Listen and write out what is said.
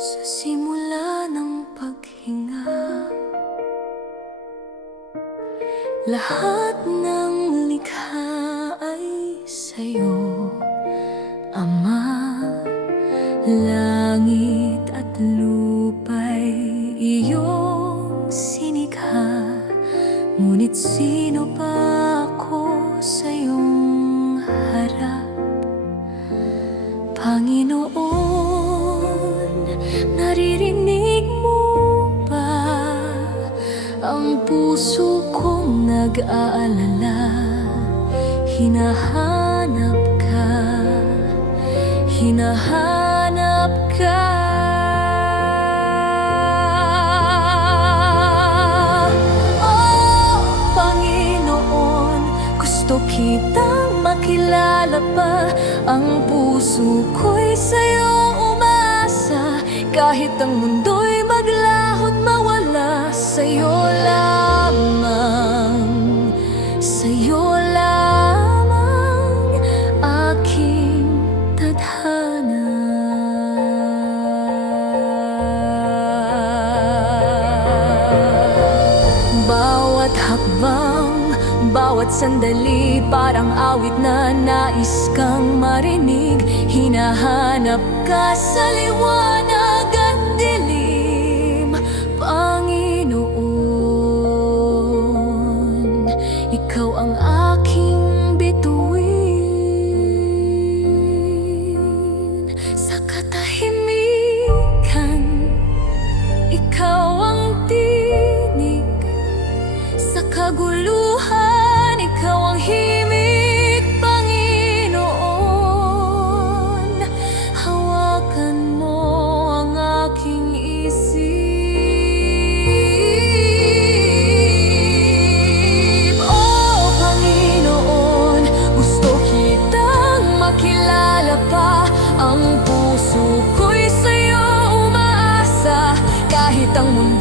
Sa simula ng paghinga, lahat ng likha ay sa'yo, Ama. Langit at lupa'y iyong sinikha, ngunit sino pa ako sa iyong harap? Panginoon, naririnig mo ba ang puso kong nag-aalala? Hinahanap ka, hinahanap ka. Oh, Panginoon, gusto kitang makilala pa. Ang puso ko'y sa'yo umaasa, kahit ang mundo'y maglahot mawala. Sa'yo lamang, sa'yo lamang aking tadhana. Bawat hakbang, bawat sandali, parang awit na nais kang marinig. Hinahanap ka sa liwanag at dilim. Panginoon, ikaw ang aking bituin. Sa katahimikan, ikaw ang tinig. Sa kaguluhan, ikaw ang himig. Panginoon, hawakan mo ang aking isip. Oh, Panginoon, gusto kitang makilala pa. Ang puso ko'y sa'yo umaasa, kahit ang mundo